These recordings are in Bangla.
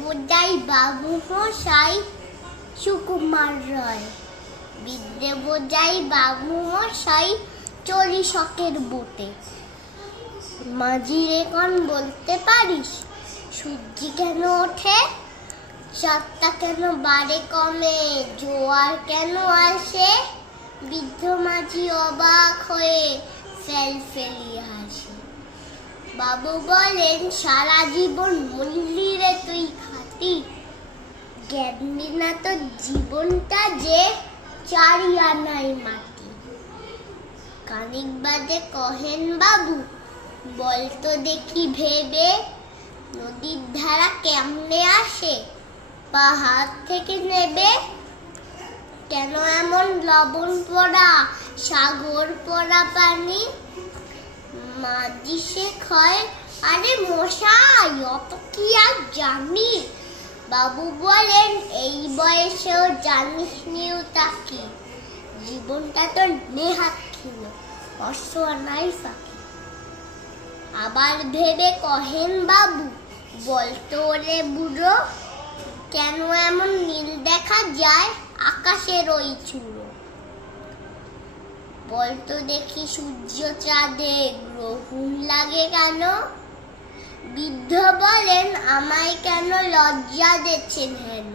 বোঝাই বাবু মশাই সুকুমার রায়, বিদ্যে বোঝাই বাবু মশাই চলি শখের বুটে। মাঝি রে কোন বলতে পারিস সূর্যি কেন ওঠে, চাঁদটা কেন বাড়ে কমে, জোয়ার কেন আসে? বৃদ্ধ মাঝি অবাক হয়ে ফেল ফেলিয়ে হাসে। বাবু বলেন সারা জীবন মরলি রে তুই খাটি, জ্ঞান বিনা তোর জীবনটা যে চারি আনাই মাটি। খানিক বাদে কহেন বাবু বলতো দেখি ভেবে, নদীর ধারা কেমনে আসে পাহাড় থেকে নেবে? কেন এমন লবণ পড়া সাগর পড়া পানি? মাঝি সে ক্ষয় আরে মশাই অত কি আর জানি? বাবু বলেন এই বয়সেও জানিস নিও তাকি, জীবনটা তোর নেহাত ছিল অসহায় ফাঁকি। আবার ভেবে কহেন বাবু বলতো রে বুড়ো, কেন এমন নীল দেখা যায় আকাশের ওই চূড়ো? বলতো দেখি সূর্য চাঁদে গ্রহণ লাগে কেন? বৃদ্ধ বলেন আমায় কেন লজ্জা দিচ্ছেন হেন?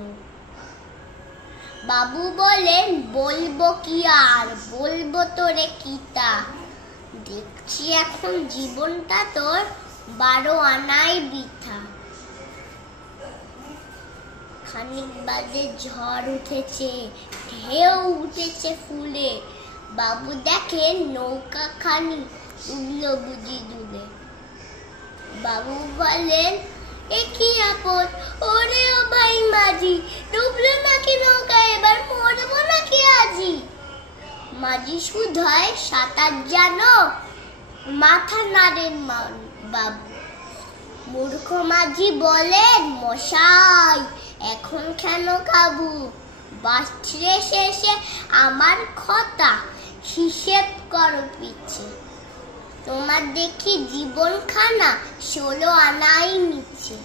বাবু বলেন বলবো কি আর বলবো তোরে কিতা, দেখছি এখন জীবনটা তোর 12 আনাই বৃথা। খানিক বাদে ঝড় উঠেছে, ঢেউ উঠেছে ফুলে, বাবু দেখেন নৌকা খানি উড়লো বুঝি দূরে। বাবু বলেন এ কি আপদ ওরে ও ভাই মাঝি, ডুবলো নাকি নৌকা এবার মরবো নাকি আজি? মাঝি শুধায় সাঁতার জানো, মাথা নাড়েন বাবু। মূর্খ মাঝি বলেন মশাই এখন কেন কাবু, বাঁচরে শেষে আমার কথা হিসেব করো পিছে। তোমার দেখি জীবন খানা 16 আনাই নিচ্ছে।